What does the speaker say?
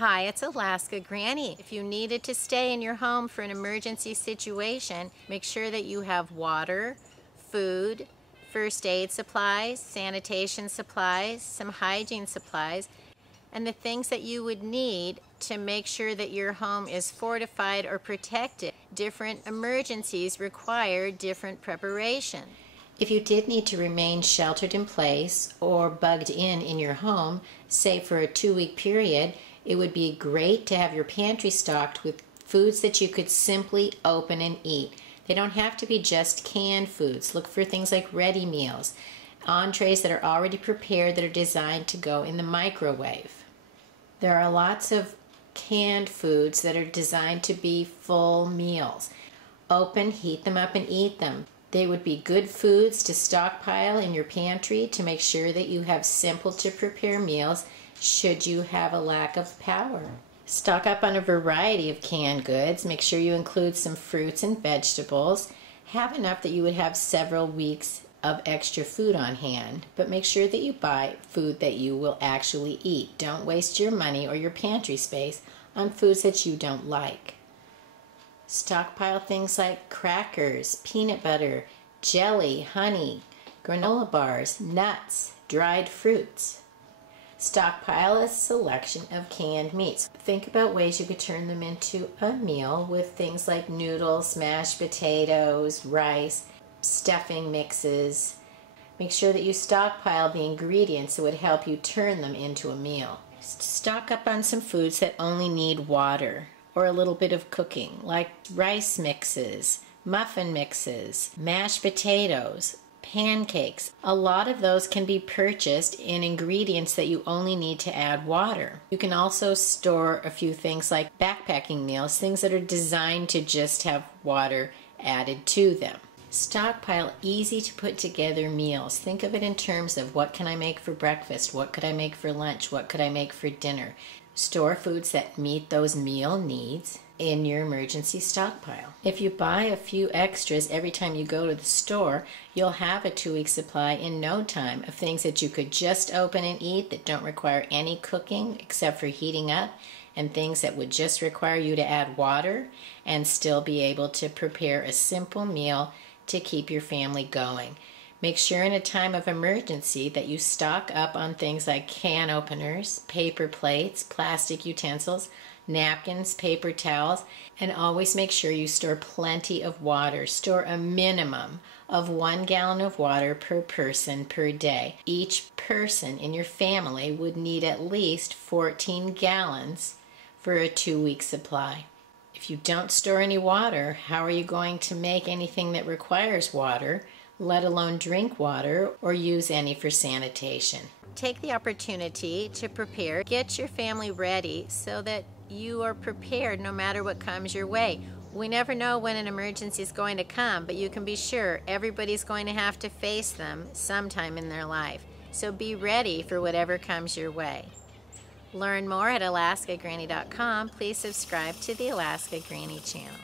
Hi, it's Alaska Granny. If you needed to stay in your home for an emergency situation, make sure that you have water, food, first aid supplies, sanitation supplies, some hygiene supplies, and the things that you would need to make sure that your home is fortified or protected. Different emergencies require different preparation. If you did need to remain sheltered in place or bugged in your home, say for a 2-week period, it would be great to have your pantry stocked with foods that you could simply open and eat. They don't have to be just canned foods. Look for things like ready meals, entrees that are already prepared that are designed to go in the microwave. There are lots of canned foods that are designed to be full meals. Open, heat them up, and eat them. They would be good foods to stockpile in your pantry to make sure that you have simple to prepare meals should you have a lack of power. Stock up on a variety of canned goods. Make sure you include some fruits and vegetables. Have enough that you would have several weeks of extra food on hand, but make sure that you buy food that you will actually eat. Don't waste your money or your pantry space on foods that you don't like. Stockpile things like crackers, peanut butter, jelly, honey, granola bars, nuts, dried fruits. Stockpile a selection of canned meats. Think about ways you could turn them into a meal with things like noodles, mashed potatoes, rice, stuffing mixes. Make sure that you stockpile the ingredients that would help you turn them into a meal. Stock up on some foods that only need water or a little bit of cooking, like rice mixes, muffin mixes, mashed potatoes, pancakes. A lot of those can be purchased in ingredients that you only need to add water. You can also store a few things like backpacking meals, things that are designed to just have water added to them. Stockpile easy to put together meals. Think of it in terms of what can I make for breakfast, what could I make for lunch, what could I make for dinner. Store foods that meet those meal needs in your emergency stockpile. If you buy a few extras every time you go to the store, you'll have a 2-week supply in no time of things that you could just open and eat that don't require any cooking except for heating up, and things that would just require you to add water and still be able to prepare a simple meal to keep your family going. Make sure in a time of emergency that you stock up on things like can openers, paper plates, plastic utensils, napkins, paper towels, and always make sure you store plenty of water. Store a minimum of 1 gallon of water per person per day. Each person in your family would need at least 14 gallons for a 2-week supply. If you don't store any water, how are you going to make anything that requires water, let alone drink water or use any for sanitation? Take the opportunity to prepare. Get your family ready so that you are prepared no matter what comes your way. We never know when an emergency is going to come, but you can be sure everybody's going to have to face them sometime in their life. So be ready for whatever comes your way. Learn more at alaskagranny.com. Please subscribe to the Alaska Granny channel.